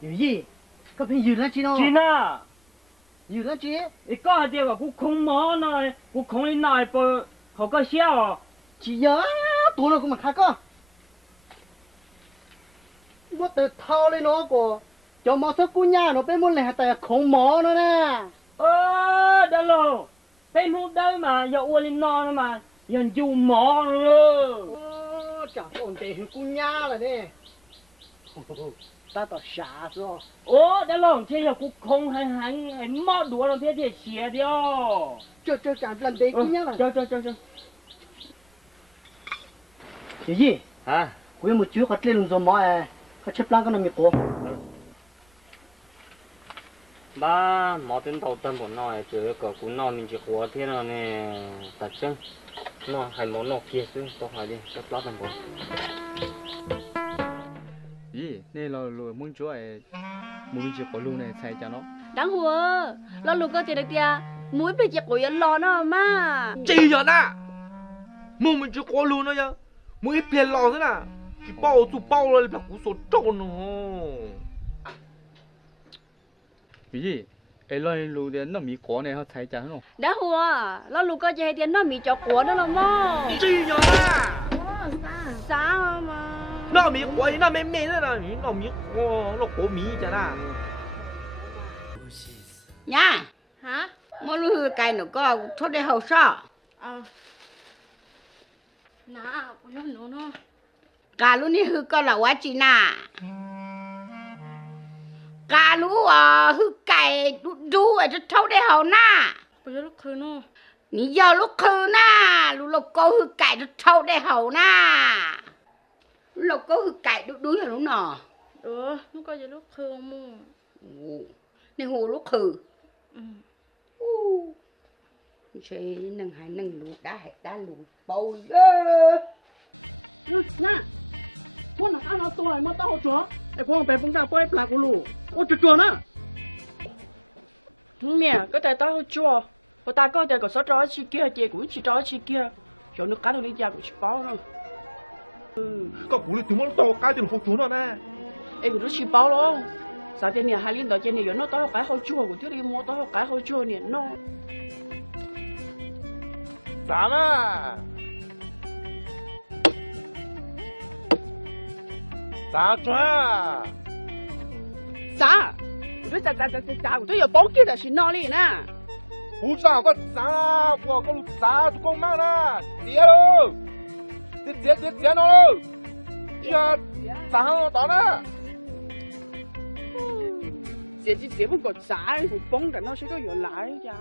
有意，个边有人知道？真啊！有人知？你讲下啲话，我空毛呢，我空你那一波好搞笑哦。只呀，多了个嘛看个。我得掏了那个，叫毛色姑娘那边么来还带空毛了呢？đó rồi, bên hút đấy mà, giờ uống lên non mà, giờ dù mỏ rồi. Chẳng còn để hình cô nha rồi nè. Ta tao xả rồi. Đó rồi, thế giờ cũng không hay mót đùa rồi, thế thì xỉa đi ô. Cho chẳng lần để cô nha rồi. Cho. Cái gì? Hả? Quên một chú khát lên rồi mỏ à, khát chấp lăng cái nào mi cô. Ba mỏ tên đầu tân của nó chứ có cú nó mình chỉ khóa thế nào nè, đặt chân. Nó hay món nó kia chứ, tôi hỏi đi, chấp lót thành bộ. Ý, nên là lùi muốn chúa ấy, muốn chỉ có lùi này xài cho nó. Đáng hùa, lo lùi có tiền được tia, mũi bị chặt của lo nó mà. Chị giờ nè, mình chỉ có lùi nó nhá, mũi phèn lò thế nè, chỉ bao là cú số trộn nó. Vì gì? Ấy lo lùi đến nó mỹ có này họ xài cho nó. Đáng hùa, lo lùi có tiền nó bị cho của nó mà. Chị giờ nè. Sao mà? Nó mỹ quay nó mềm mềm thế nè, nó mỹ nó có mỹ chả nè. Nha, Hả? mua lu cái nó có thôi để hậu sao? Nà, nó. Cả lu ní hư có là quá chị nà. Cả lu hư cái đu ở thôi để hậu na. Bây giờ lúc khơi nó. Ní giờ lúc khư na, lu có hư cái thôi để hậu na. Lu có hư cái đuôi hả lúc nọ. Nó có gì lúc khơi không? Ní hồ lúc khư. Ừ. Chơi nâng hai nâng lụt đá lụt bầu Nè, con là ăn tuổi mà tao chúa. Ai con bé phong trào quay lại của lũ. Ôi chúa nè. Mẹ, cái tay tao chua, và ta có tay có sót rõ chi kia, chị cũng chỉ rõ chi kia, cho nước cá được đi ra cũng chỉ bao thôi. Có cú đi chúng nó to cái thì không chú nó nè. Em cũng chỉ bao luôn. Sao thế này hai linh đó trên này nó tao cái hậu chua của thiếu đi mua tao cái hậu chua này nó. Dám à. Dám cho à. Sao? Tôi của tôi giờ bóng kia là xin nó đi nè. Hú sao có giá của con lục giá tụi con mang nè. Tía đâu. Tía nó đâu. Chưa giá nó đó nè. Chị vẫn còn giá, bóng cả nó sẽ có vừa lại chả.